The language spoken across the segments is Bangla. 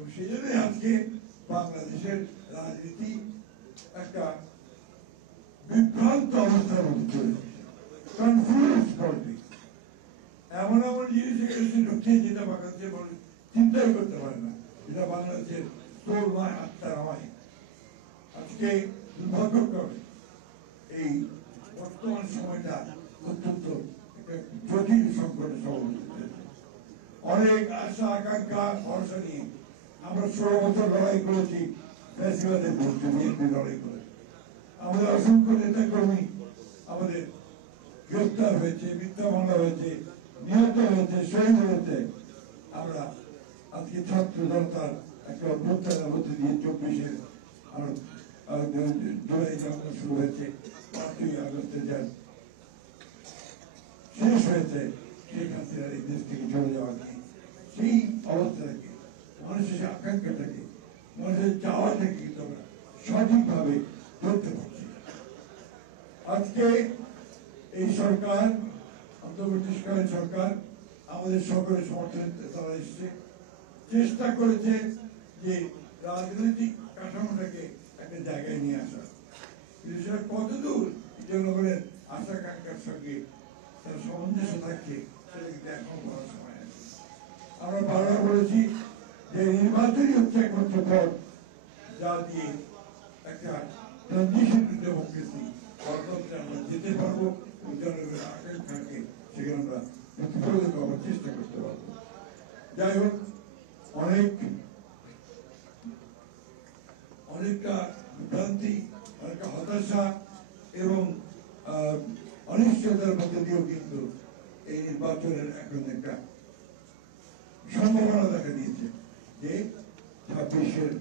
এবং সেই জন্যই আজকে বাংলাদেশের রাজনীতি একটা বিভ্রান্ত অবস্থার মধ্যে চলে যাচ্ছে, কনফিউজ পলিটিক্স। এমন এমন জিনিস এসে ঢুকছে যেটা বাংলাদেশের মানুষ চিন্তাই করতে পারে না, যেটা বাংলাদেশের তোর নয়, আত্মার আমায়। আজকে দুর্ভাগ্যক্রমে এই বর্তমান সময়টা অত্যন্ত একটা জটিল সংকটের সমাবেশ। অনেক আশা আকাঙ্ক্ষা ভরসা নিয়ে আমরা 16 বছর লড়াই করেছি, ফ্যাসিবাদের বিরুদ্ধে বিএনপি লড়াই করেছি। আমাদের অসংখ্য নেতা কর্মী আমাদের গ্রেফতার হয়েছে, মিথ্যা মামলা হয়েছে, নিহত হয়েছে, শহীদ হয়েছে। আমরা আজকে ছাত্র জনতার একটা অভ্যুত্থানের মধ্যে দিয়ে 24-এর জুলাই যখন শুরু হয়েছে, 5ই আগস্টে যান শেষ হয়েছে শেখ হাসিনার এই দেশ থেকে চলে যাওয়া নিয়ে। সেই অবস্থাটাকে, মানুষের আকাঙ্ক্ষাটাকে, মানুষের চাওয়াটাকে কিন্তু আমরা সঠিকভাবে ধরতে পারছি। আজকে এই সরকার, অন্তর্বর্তীকালীন সরকার, আমাদের সকলের সমর্থনে তারা এসেছে, চেষ্টা করেছে যে রাজনৈতিক কাঠামোটাকে একটা জায়গায় নিয়ে আসা। কিন্তু সেটা কতদূর জনগণের আশা আকাঙ্ক্ষার সঙ্গে তার সামঞ্জস্য থাকছে সেটা কিন্তু এখন বলার সময় আছে। আমরা বারবার বলেছি যে নির্বাচনই হচ্ছে একমাত্র পথ যা দিয়ে একটা ট্রানজিশন টু ডেমোক্রেসি গণতন্ত্রে আমরা যেতে পারবো, জনগণের আকাঙ্ক্ষাকে সেখানে আমরা প্রতিফলিত করার চেষ্টা করতে পারবো। যাই হোক, অনেকটা বিভ্রান্তি, অনেকটা হতাশা এবং অনিশ্চয়তার মধ্যে দিয়েও কিন্তু এই নির্বাচনের এখন একটা সম্ভাবনা দেখা দিয়েছে যে 26-এর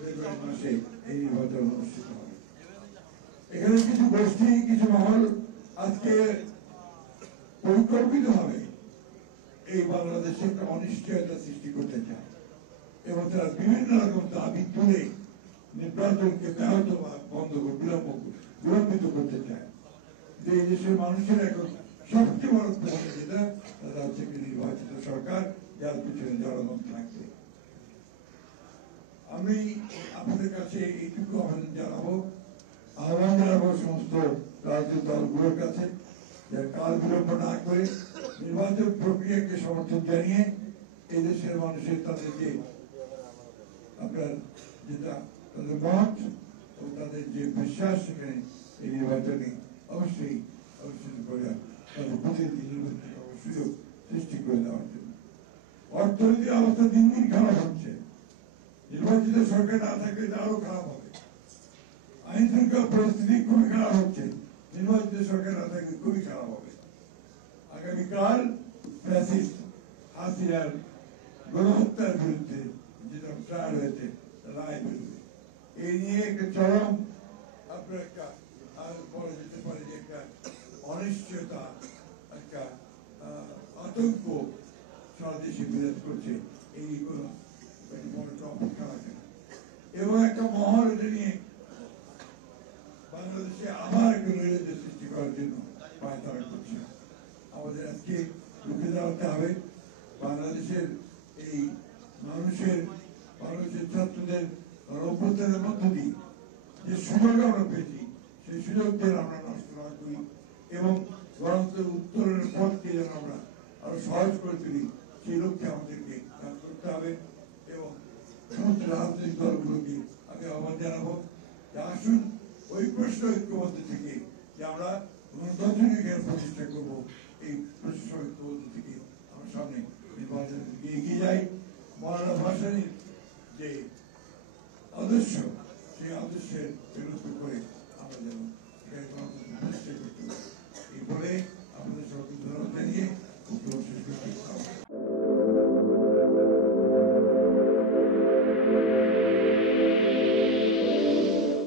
ফেব্রুয়ারি মাসে এই নির্বাচন অনুষ্ঠিত হবে। এখানে কিছু গোষ্ঠী, কিছু মহল আজকে পরিকল্পিতভাবে এই বাংলাদেশে একটা অনিশ্চয়তা সৃষ্টি করতে চায় এবং তারা বিভিন্ন রকম দাবি তুলে নির্বাচনকে ব্যাহত বা বন্ধ বিলম্বিত করতে চায়। যে এই দেশের মানুষের এখন সবচেয়ে বড় প্রশ্ন যেটা, তারা হচ্ছে নির্বাচিত সরকার, যার পিছনে জনগণ থাকবে। আমি আপনাদের কাছে এইটুকু আহ্বান জানাবো সমস্ত রাজনৈতিক দলগুলোর কাছে, কাল বিলম্ব না করে নির্বাচন প্রক্রিয়াকে সমর্থন জানিয়ে এই দেশের মানুষের তাদের যে আপনার যেটা তাদের মত ও তাদের যে বিশ্বাস, সেখানে এই নির্বাচনে অবশ্যই করে তাদের প্রতিনিধি নির্বাচন সুযোগ সৃষ্টি করে দেওয়ার জন্য। অর্থনৈতিক অবস্থা দিন দিন খারাপ হচ্ছে, নির্বাচিত সরকার না থাকলে আরো খারাপ হবে। আইন শৃঙ্খলা পরিস্থিতি খুবই খারাপ হচ্ছে, নির্বাচিত সরকার না থাকলে খুবই খারাপ হবে। আগামীকাল ফ্যাসিস্ট হাসিনার গণহত্যার বিরুদ্ধে যেটা ট্রায়াল হয়েছে, রায় বেরোবে। এই নিয়ে একটা চরম আপনার একটা বলা যেতে পারে যে একটা অনিশ্চয়তা, একটা আতঙ্ক সারা দেশে বিরাজ করছে। এই কোনো অপেক্ষা রাখে না এবং একটা মহল এটা নিয়ে বাংলাদেশে আবার একটা নৈরাজ্য সৃষ্টি করার জন্য পায়তারা করছে। আমাদের আজকে রুখে দাঁড়াতে হবে। বাংলাদেশের এই মানুষের ছাত্রদের অভ্যুত্থানের মধ্য দিয়ে যে সুযোগ আমরা পেয়েছি, সেই সুযোগদের আমরা নষ্ট না করি এবং বরঞ্চ উত্তরণের পথকে যেন আমরা আরো সহজ করে তুলি, সেই লক্ষ্যে আমাদেরকে কাজ করতে হবে। এবং সমস্ত রাজনৈতিক দলগুলোকে আমি আহ্বান জানাবো যে আসুন ঐক্যবদ্ধ থেকে যে আমরা গণতান্ত্রিক প্রতিষ্ঠা করবো, এই প্রচেষ্টা ঐক্যবদ্ধ থেকে আমরা সামনে নির্বাচনের দিকে এগিয়ে যাই। মৌলানা ভাসানীর যে আদর্শ, সেই আদর্শের বিরুদ্ধে করে আমরা যেন প্রতিষ্ঠা করতে পারি। এই বলে